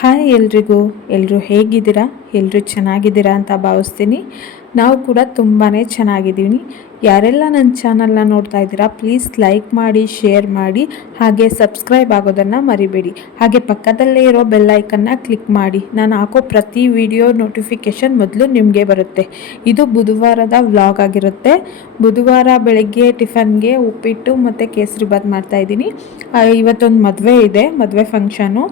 Hi ಎಲ್ರಿಗೂ ಎಲ್ಲರೂ ಹೇಗಿದ್ದೀರಾ? ಎಲ್ಲರೂ ಚೆನ್ನಾಗಿದ್ದೀರಾ ಅಂತ ಭಾವಿಸ್ತೀನಿ. ನಾವು ಕೂಡ ತುಂಬಾ ಚೆನ್ನಾಗಿದ್ದೀವಿ. ಯಾರೆಲ್ಲ ನನ್ನ ಚಾನಲ್ನ ನೋಡ್ತಾ ಇದ್ದೀರಾ ಪ್ಲೀಸ್ ಲೈಕ್ ಮಾಡಿ ಶೇರ್ ಮಾಡಿ, ಹಾಗೆ ಸಬ್ಸ್ಕ್ರೈಬ್ ಆಗೋದನ್ನು ಮರಿಬೇಡಿ. ಹಾಗೆ ಪಕ್ಕದಲ್ಲೇ ಇರೋ ಬೆಲ್ಲೈಕನ್ನ ಕ್ಲಿಕ್ ಮಾಡಿ. ನಾನು ಹಾಕೋ ಪ್ರತಿ ವಿಡಿಯೋ ನೋಟಿಫಿಕೇಷನ್ ಮೊದಲು ನಿಮಗೆ ಬರುತ್ತೆ. ಇದು ಬುಧವಾರದ ವ್ಲಾಗ್ ಆಗಿರುತ್ತೆ. ಬುಧವಾರ ಬೆಳಗ್ಗೆ ಟಿಫನ್ಗೆ ಉಪ್ಪಿಟ್ಟು ಮತ್ತು ಕೇಸರಿಬಾತ್ ಮಾಡ್ತಾಯಿದ್ದೀನಿ ಇವತ್ತೊಂದು ಮದುವೆ ಇದೆ, ಮದುವೆ ಫಂಕ್ಷನು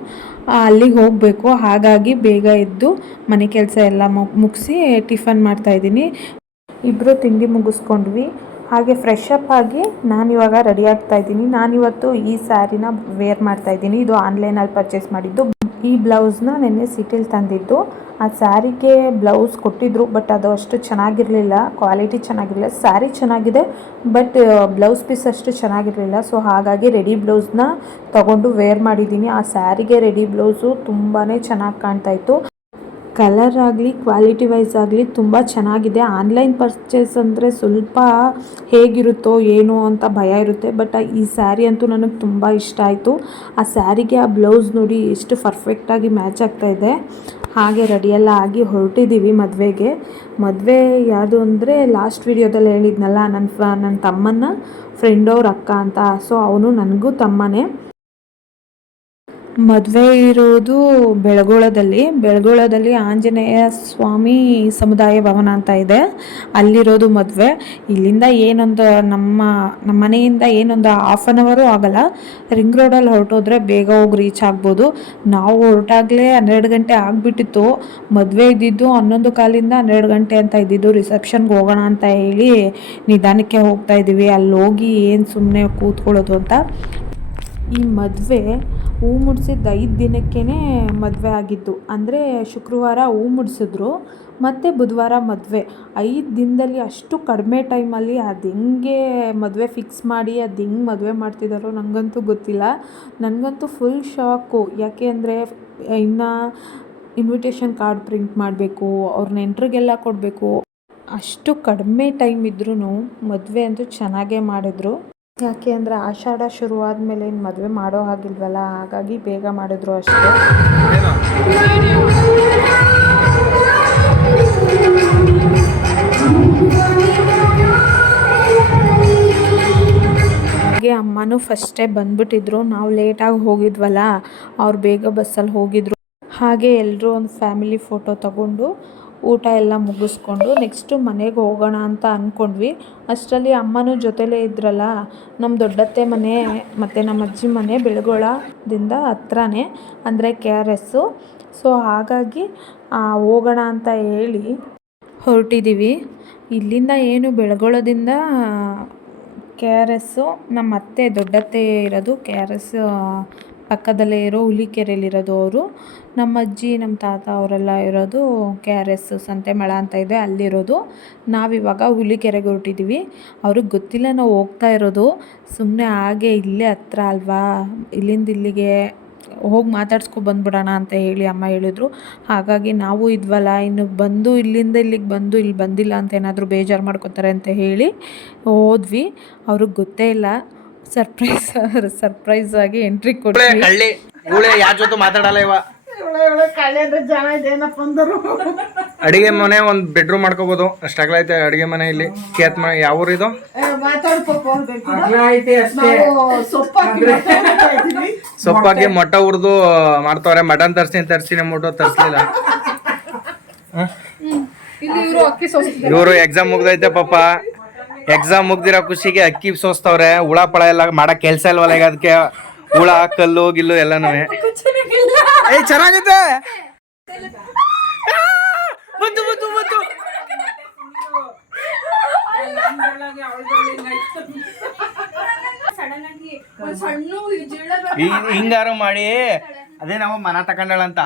ಅಲ್ಲಿಗೆ ಹೋಗಬೇಕು. ಹಾಗಾಗಿ ಬೇಗ ಎದ್ದು ಮನೆ ಕೆಲಸ ಎಲ್ಲ ಮುಗಿಸಿ ಟಿಫನ್ ಮಾಡ್ತಾಯಿದ್ದೀನಿ ಇಬ್ಬರು ತಿಂಡಿ ಮುಗಿಸ್ಕೊಂಡ್ವಿ. ಹಾಗೆ ಫ್ರೆಶ್ ಅಪ್ ಆಗಿ ನಾನು ಇವಾಗ ರೆಡಿ ಆಗ್ತಾ ಇದ್ದೀನಿ. ನಾನಿವತ್ತು ಈ ಸ್ಯಾರಿನ ವೇರ್ ಮಾಡ್ತಾ ಇದ್ದೀನಿ. ಇದು ಆನ್ಲೈನಲ್ಲಿ ಪರ್ಚೇಸ್ ಮಾಡಿದ್ದು. ಈ ಬ್ಲೌಸ್ನ ನೆನ್ನೆ ಸಿಟಿಲಿ ತಂದಿದ್ದು. ಆ ಸ್ಯಾರಿಗೆ ಬ್ಲೌಸ್ ಕೊಟ್ಟಿದ್ರು ಬಟ್ ಅದು ಅಷ್ಟು ಚೆನ್ನಾಗಿರಲಿಲ್ಲ. ಕ್ವಾಲಿಟಿ ಚೆನ್ನಾಗಿರಲಿಲ್ಲ. ಸ್ಯಾರಿ ಚೆನ್ನಾಗಿದೆ ಬಟ್ ಬ್ಲೌಸ್ ಪೀಸ್ ಅಷ್ಟು ಚೆನ್ನಾಗಿರಲಿಲ್ಲ. ಸೊ ಹಾಗಾಗಿ ರೆಡಿ ಬ್ಲೌಸ್ನ ತಗೊಂಡು ವೇರ್ ಮಾಡಿದ್ದೀನಿ. ಆ ಸ್ಯಾರಿಗೆ ರೆಡಿ ಬ್ಲೌಸು ತುಂಬಾ ಚೆನ್ನಾಗಿ ಕಾಣ್ತಾ ಇತ್ತು. ಕಲರ್ ಆಗಲಿ ಕ್ವಾಲಿಟಿ ವೈಸ್ ಆಗಲಿ ತುಂಬ ಚೆನ್ನಾಗಿದೆ. ಆನ್ಲೈನ್ ಪರ್ಚೇಸ್ ಅಂದರೆ ಸ್ವಲ್ಪ ಹೇಗಿರುತ್ತೋ ಏನೋ ಅಂತ ಭಯ ಇರುತ್ತೆ ಬಟ್ ಈ ಸ್ಯಾರಿ ಅಂತೂ ನನಗೆ ತುಂಬ ಇಷ್ಟ ಆಯಿತು. ಆ ಸ್ಯಾರಿಗೆ ಆ ಬ್ಲೌಸ್ ನೋಡಿ ಎಷ್ಟು ಪರ್ಫೆಕ್ಟಾಗಿ ಮ್ಯಾಚ್ ಆಗ್ತಾ ಇದೆ. ಹಾಗೆ ರೆಡಿಯೆಲ್ಲ ಆಗಿ ಹೊರಟಿದ್ದೀವಿ ಮದುವೆಗೆ. ಮದುವೆ ಯಾವುದು ಅಂದರೆ ಲಾಸ್ಟ್ ವಿಡಿಯೋದಲ್ಲಿ ಹೇಳಿದ್ನಲ್ಲ ನನ್ನ ನನ್ನ ತಮ್ಮನ ಫ್ರೆಂಡ್ ಅವ್ರ ಅಕ್ಕ ಅಂತ. ಸೊ ಅವನು ನನಗೂ ತಮ್ಮನೇ. ಮದುವೆ ಇರೋದು ಬೆಳಗೋಳದಲ್ಲಿ. ಬೆಳಗೋಳದಲ್ಲಿ ಆಂಜನೇಯ ಸ್ವಾಮಿ ಸಮುದಾಯ ಭವನ ಅಂತ ಇದೆ. ಅಲ್ಲಿರೋದು ಮದುವೆ. ಇಲ್ಲಿಂದ ಏನೊಂದು ನಮ್ಮ ನಮ್ಮ ಮನೆಯಿಂದ ಏನೊಂದು ಹಾಫ್ ಆನ್ ಅವರು ಆಗಲ್ಲ. ರಿಂಗ್ ರೋಡಲ್ಲಿ ಹೊರಟೋದ್ರೆ ಬೇಗ ಹೋಗಿ ರೀಚ್ ಆಗ್ಬೋದು. ನಾವು ಹೊರಟಾಗಲೇ ಹನ್ನೆರಡು ಗಂಟೆ ಆಗಿಬಿಟ್ಟಿತ್ತು. ಮದುವೆ ಇದ್ದಿದ್ದು ಹನ್ನೊಂದು ಕಾಲಿಂದ ಹನ್ನೆರಡು ಗಂಟೆ ಅಂತ ಇದ್ದಿದ್ದು. ರಿಸೆಪ್ಷನ್ಗೆ ಹೋಗೋಣ ಅಂತ ಹೇಳಿ ನಿಧಾನಕ್ಕೆ ಹೋಗ್ತಾ ಇದ್ದೀವಿ. ಅಲ್ಲಿ ಹೋಗಿ ಏನು ಸುಮ್ಮನೆ ಕೂತ್ಕೊಳ್ಳೋದು ಅಂತ. ಈ ಮದುವೆ ಹೂ ಮುಡ್ಸಿದ್ದು ಐದು ದಿನಕ್ಕೇ ಮದುವೆ ಆಗಿದ್ದು ಅಂದರೆ ಶುಕ್ರವಾರ ಹೂ ಮುಡಿಸಿದ್ರು, ಮತ್ತು ಬುಧವಾರ ಮದುವೆ. ಐದು ದಿನದಲ್ಲಿ ಅಷ್ಟು ಕಡಿಮೆ ಟೈಮಲ್ಲಿ ಅದು ಹೆಂಗೆ ಮದುವೆ ಫಿಕ್ಸ್ ಮಾಡಿ, ಅದು ಹೆಂಗೆ ಮದುವೆ ಮಾಡ್ತಿದ್ದಾರೋ ನನಗಂತೂ ಗೊತ್ತಿಲ್ಲ. ನನಗಂತೂ ಫುಲ್ ಶಾಕು. ಯಾಕೆ ಅಂದರೆ, ಇನ್ನು ಇನ್ವಿಟೇಷನ್ ಕಾರ್ಡ್ ಪ್ರಿಂಟ್ ಮಾಡಬೇಕು ಅವ್ರ ನೆಂಟ್ರಿಗೆಲ್ಲ ಕೊಡಬೇಕು. ಅಷ್ಟು ಕಡಿಮೆ ಟೈಮ್ ಇದ್ರೂ ಮದುವೆ ಅಂತೂ ಚೆನ್ನಾಗೇ ಮಾಡಿದ್ರು. ಯಾಕೆ ಅಂದರೆ ಆಷಾಢ ಶುರುವಾದ ಮೇಲೆ ಇನ್ನು ಮದುವೆ ಮಾಡೋ ಹಾಗಿಲ್ವಲ್ಲ, ಹಾಗಾಗಿ ಬೇಗ ಮಾಡಿದ್ರು ಅಷ್ಟೇ. ಹಾಗೆ ಅಮ್ಮನೂ ಫಸ್ಟೇ ಬಂದ್ಬಿಟ್ಟಿದ್ರು. ನಾವು ಲೇಟಾಗಿ ಹೋಗಿದ್ವಲ್ಲ, ಅವ್ರು ಬೇಗ ಬಸ್ಸಲ್ಲಿ ಹೋಗಿದ್ರು. ಹಾಗೆ ಎಲ್ಲರೂ ಒಂದು ಫ್ಯಾಮಿಲಿ ಫೋಟೋ ತಗೊಂಡು ಊಟ ಎಲ್ಲ ಮುಗಿಸ್ಕೊಂಡು ನೆಕ್ಸ್ಟು ಮನೆಗೆ ಹೋಗೋಣ ಅಂತ ಅಂದ್ಕೊಂಡ್ವಿ ಅಷ್ಟರಲ್ಲಿ ಅಮ್ಮನೂ ಜೊತೆಲೇ ಇದ್ರಲ್ಲ ನಮ್ಮ ದೊಡ್ಡತ್ತೆ ಮನೆ ಮತ್ತು ನಮ್ಮ ಅಜ್ಜಿ ಮನೆ ಬೆಳಗೊಳದಿಂದ ಹತ್ರನೇ ಅಂದರೆ ಕೆ ಆರ್ ಎಸ್ಸು ಸೊ ಹಾಗಾಗಿ ಹೋಗೋಣ ಅಂತ ಹೇಳಿ ಹೊರಟಿದ್ದೀವಿ ಇಲ್ಲಿಂದ ಏನು ಬೆಳಗೊಳದಿಂದ ಕೆ ಆರ್ ಎಸ್ಸು ನಮ್ಮ ಅತ್ತೆ ದೊಡ್ಡತ್ತೆ ಇರೋದು ಕೆ ಆರ್ ಎಸ್ ಪಕ್ಕದಲ್ಲೇ ಇರೋ ಹುಲಿಕೆರೆಯಲ್ಲಿರೋದು ಅವರು. ನಮ್ಮ ಅಜ್ಜಿ, ನಮ್ಮ ತಾತ ಅವರೆಲ್ಲ ಇರೋದು ಕೆ ಆರ್ ಎಸ್ ಸಂತೆಮಳ ಅಂತ ಇದೆ, ಅಲ್ಲಿರೋದು. ನಾವಿವಾಗ ಹುಲಿಕೆರೆಗೆ ಹೊರಟಿದ್ದೀವಿ ಅವ್ರಿಗೆ ಗೊತ್ತಿಲ್ಲ ನಾವು ಹೋಗ್ತಾ ಇರೋದು. ಸುಮ್ಮನೆ ಹಾಗೆ ಇಲ್ಲೇ ಹತ್ರ ಅಲ್ವಾ? ಇಲ್ಲಿಂದ ಇಲ್ಲಿಗೆ ಹೋಗಿ ಮಾತಾಡ್ಸ್ಕೊ ಬಂದ್ಬಿಡೋಣ ಅಂತ ಹೇಳಿ ಅಮ್ಮ ಹೇಳಿದರು. ಹಾಗಾಗಿ ನಾವು ಇದ್ವಲ್ಲ, ಇನ್ನು ಬಂದು ಇಲ್ಲಿಂದ ಇಲ್ಲಿಗೆ ಬಂದು ಇಲ್ಲಿ ಬಂದಿಲ್ಲ ಅಂತ ಏನಾದರೂ ಬೇಜಾರು ಮಾಡ್ಕೊತಾರೆ ಅಂತ ಹೇಳಿ ಹೋದ್ವಿ. ಅವ್ರಿಗೆ ಗೊತ್ತೇ ಇಲ್ಲ. ಸರ್ಪ್ರೈಸ್ ಸರ್ಪ್ರೈಸ್ ಆಗಿ ಎಂಟ್ರಿ ಕಳ್ಳಿ ಇವಳೆ ಯಾರ ಜೊತೆ ಮಾತಾಡಲ್ಲ ಇವ? ಅಡಿಗೆ ಮನೆ ಒಂದ್ ಬೆಡ್ರೂಮ್ ಮಾಡ್ಕೋಬಹುದು ಅಷ್ಟಾಗ್ಲೈತೆ ಅಡಿಗೆ ಮನೆ ಇಲ್ಲಿ. ಕೇತ್ ಮನೆ ಯಾವ ಊರು ಇದು? ಸೊಪ್ಪಾಗಿ ಮೊಟ್ಟ ಹುರಿದು ಮಾಡ್ತಾವ್ರೆ. ಮಟನ್ ತರ್ಸಿ ತರ್ಸಿನ ಮೊಟ್ಟ ತರ್ಸಲಿಲ್ಲ. ಇವರು ಎಕ್ಸಾಮ್ ಮುಗ್ದೈತೆ ಪಾಪ. ಎಕ್ಸಾಮ್ ಮುಗ್ದಿರೋ ಖುಷಿಗೆ ಅಕ್ಕಿ ಸೋಸ್ತವ್ರೆ ಹುಳ ಪಳ ಎಲ್ಲ ಮಾಡಕ್ ಕೆಲ್ಸ ಇಲ್ವಲ್ಲ ಈಗ ಅದಕ್ಕೆ ಹುಳ ಕಲ್ಲು ಗಿಲ್ಲು ಎಲ್ಲನೂ. ಏ ಚೆನ್ನಾಗಿದೆ ಬಂತು ಬಂತು ಬಂತು. ಹಿಂಗಾರು ಮಾಡಿ ಅದೇ ನಾವು ಮನ ತಕೊಂಡಳಂತ.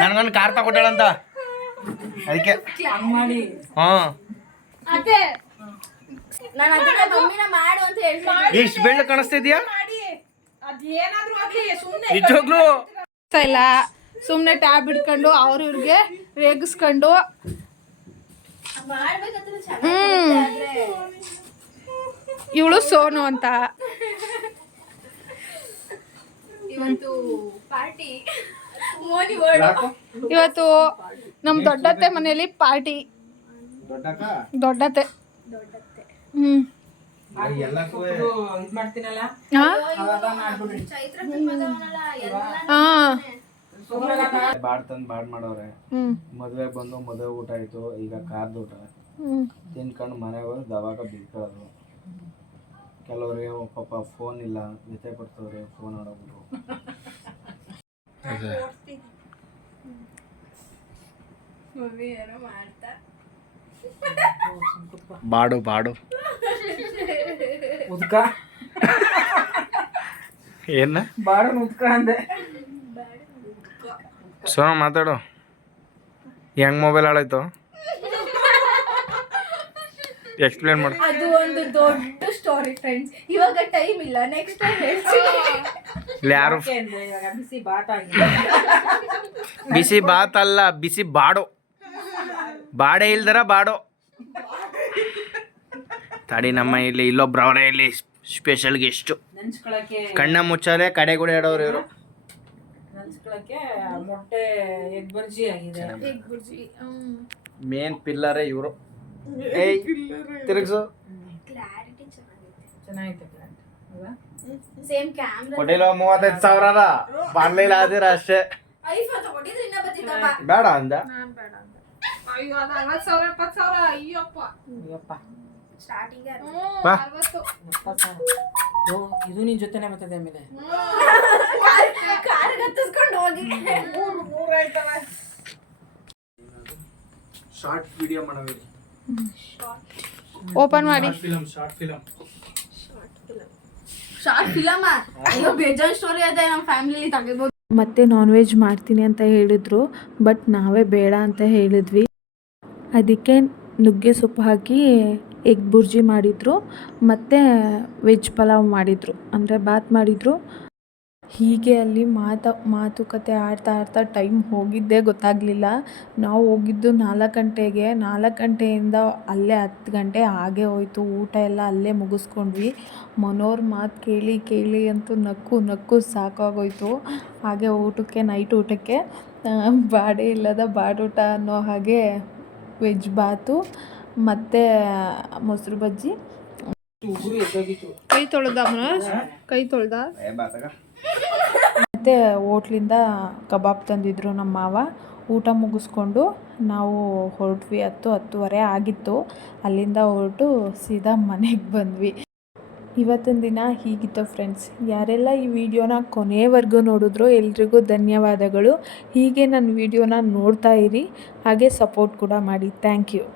ನನ್ಗೊಂದು ಕಾರ್ ತಗೊಂಡಳಂತ ಅದಕ್ಕೆ ಹ್ಮ್. ನಾನು ಅದನ್ನ ಮಮ್ಮಿನ ಮಾಡು ಅಂತ ಹೇಳ್ತೀನಿ ಇಷ್ಟು ಬೆಳ್ಳು ಕಾಣಿಸ್ತಿದ್ಯಾ? ನಿಜವಾಗ್ಲು? ಇಲ್ಲ. ಸುಮ್ಮನೆ ಟ್ಯಾಬ್ ಹಿಡ್ಕೊಂಡು ಅವ್ರ ಇವ್ರಿಗೆ ರೇಗಿಸ್ಕೊಂಡು. ಹ್ಮ್. ಇವಳು ಸೋನು ಅಂತ. ಇವತ್ತು ನಮ್ ಮೋನಿ ವರ್ಡ್ ಇವತ್ತು ನಮ್ಮ ದೊಡ್ಡತ್ತೆ ಮನೆಯಲ್ಲಿ ಪಾರ್ಟಿ ದೊಡ್ಡತ್ತೆ. ಹ್ಮ್. ಬಾಡ್ ತಂದ್ ಬಾಡ್ ಮಾಡವ್ರೆ ಮದ್ವೆ ಬಂದು ಮದ್ವೆ ಊಟ ಆಯ್ತು ಈಗ ಕಾರ್ದ ಊಟ. ಹ್ಮ್. ತಿನ್ಕೊಂಡು ಮನೆಗೆ ಹೋಗಿ ದವಾಗ ಬಿಟ್ಕೊಳ್ಳೋದು ಕೆಲವ್ರಿಗೆ ಪಾಪ ಫೋನ್ ಇಲ್ಲ ಜೊತೆ ಕೊಡ್ತವ್ರೆ ಫೋನ್ ಆಡೋಗ್ಬಿಟ್ಟು ಬಾಡು ಬಾಡು. ಉದ್ಕ. ಏನ? ಬಾಡ ಉದ್ಕ ಅಂದೆ. ಸೋನ ಮಾತಾಡು. ಹೆಂಗ್ ಮೊಬೈಲ್ ಹಾಳಾಯ್ತು? ಎಕ್ಸ್ಪ್ಲೇನ್ ಮಾಡು. ಅದು ಒಂದು ದೊಡ್ಡ ಸ್ಟೋರಿ ಫ್ರೆಂಡ್ಸ್ ಇವಾಗ ಟೈಮ್ ಇಲ್ಲ. ನೆಕ್ಸ್ಟ್ ಟೈಮ್ ಹೇಳ್ತೀನಿ. ಯಾರು? ಬಿಸಿ ಬಾತ್ ಆಗಿದೆ. ಬಿಸಿ ಬಾತ್ ಅಲ್ಲ ಬಿಸಿ ಬಾಡೋ. ಬಾಡೆ ಇಲ್ದರ ಬಾಡು. ತಡಿ ನಮ್ಮ ಇಲ್ಲಿ ಇಲ್ಲೊಬ್ರು ಅವರೇ ಇಲ್ಲಿ ಸ್ಪೆಷಲ್ ಗೆಸ್ಟು ನೆಂಚ್ಕೊಳಕ್ಕೆ ಕಣ್ಣ ಮುಚ್ಚಾರೆ ಕೂಡ ಆಡೋರು ಇವರು. ನೆಂಚ್ಕೊಳಕ್ಕೆ ಮೊಟ್ಟೆ ಎಗ್ ಬರ್ಜಿ ಆಗಿದೆ. ಮೇನ್ ಪಿಲ್ಲರೇ ಇವರು. ಏಯ್ ತಿರುಗ್ಸು. ಕ್ಲಾರಿಟಿ ಸೇಮ್ ಕ್ಯಾಮ್ರಾ ಕೊಟ್ಟಿಲ್ಲ ಮೂವತ್ತೈದು ಸಾವಿರ ಬರ್ಲಿಲ್ಲ ಆದಿರ ಅಷ್ಟೇ. ಐಫೋನ್ ತಗೊಂಡಿದ್ರೆ ಇನ್ನ ಬರ್ತಿತ್ತಪ್ಪ. ಬೇಡ ಅಂದ. ಅಯ್ಯೋ ಅದು ಅರವತ್ತು ಸಾವಿರ ಎಪ್ಪತ್ತು ಸಾವಿರ ಅಯ್ಯಪ್ಪ. ಅಯ್ಯಪ್ಪ. ಬಾ. ಇದು ನಿನ್ ಜೊತೆನೆ ಬರ್ತದೆ ಆಮೇಲೆ ಶಾರ್ಟ್ ವಿಡಿಯೋ ಮಾಡವಿ ಓಪನ್ ಮಾಡಿ. ಶಾರ್ಟ್ ಫಿಲಮ್ ಅಯ್ಯೋ ಬೇಜಾನ್ ಸ್ಟೋರಿ ಅದೇ ನಮ್ಮ ಫ್ಯಾಮಿಲಿ ತೆಗಿಬೋದು. ಮತ್ತೆ ನಾನ್ ವೆಜ್ ಮಾಡ್ತೀನಿ ಅಂತ ಹೇಳಿದ್ರು ಬಟ್ ನಾವೇ ಬೇಡ ಅಂತ ಹೇಳಿದ್ವಿ. ಅದಕ್ಕೆ ನುಗ್ಗೆ ಸೊಪ್ಪು ಹಾಕಿ ಎಗ್ ಬುರ್ಜಿ ಮಾಡಿದರು, ಮತ್ತು ವೆಜ್ ಪಲಾವ್ ಮಾಡಿದರು. ಅಂದರೆ ಬಾತ್ ಮಾಡಿದರು. ಹೀಗೆ ಅಲ್ಲಿ ಮಾತ, ಮಾತುಕತೆ ಆಡ್ತಾ ಆಡ್ತಾ ಟೈಮ್ ಹೋಗಿದ್ದೇ ಗೊತ್ತಾಗಲಿಲ್ಲ. ನಾವು ಹೋಗಿದ್ದು ನಾಲ್ಕು ಗಂಟೆಗೆ. ನಾಲ್ಕು ಗಂಟೆಯಿಂದ ಅಲ್ಲೇ ಹತ್ತು ಗಂಟೆ ಹಾಗೆ ಹೋಯಿತು. ಊಟ ಎಲ್ಲ ಅಲ್ಲೇ ಮುಗಿಸ್ಕೊಂಡ್ವಿ. ಮನೋರ್ ಮಾತು ಕೇಳಿ ಕೇಳಿ ಅಂತೂ ನಕ್ಕು ನಕ್ಕು ಸಾಕಾಗೋಯಿತು. ಹಾಗೆ ಊಟಕ್ಕೆ, ನೈಟ್ ಊಟಕ್ಕೆ ಬಾಡೇ ಇಲ್ಲದ ಬಾಡೂಟ ಅನ್ನೋ ಹಾಗೆ ವೆಜ್ ಬಾತು. ಮತ್ತು ಮೊಸರು ಬಜ್ಜಿ. ಕೈ ತೊಳೆದ ಕೈ ತೊಳೆದ? ಮತ್ತೆ ಹೋಟ್ಲಿಂದ ಕಬಾಬ್ ತಂದಿದ್ರು ನಮ್ಮ ಮಾವ. ಊಟ ಮುಗಿಸ್ಕೊಂಡು ನಾವು ಹೊರಟ್ವಿ ಹತ್ತು ಹತ್ತುವರೆ ಆಗಿತ್ತು. ಅಲ್ಲಿಂದ ಹೊರಟು ಸೀದಾ ಮನೆಗೆ ಬಂದ್ವಿ. ಇವತ್ತಿನ ದಿನ ಹೀಗಿತ್ತು ಫ್ರೆಂಡ್ಸ್ ಯಾರೆಲ್ಲ ಈ ವಿಡಿಯೋನ ಕೊನೆಯವರೆಗೂ ನೋಡಿದ್ರು ಎಲ್ರಿಗೂ ಧನ್ಯವಾದಗಳು. ಹೀಗೆ ನನ್ನ ವಿಡಿಯೋನ ನೋಡ್ತಾ ಇರಿ. ಹಾಗೆ ಸಪೋರ್ಟ್ ಕೂಡ ಮಾಡಿ. Thank you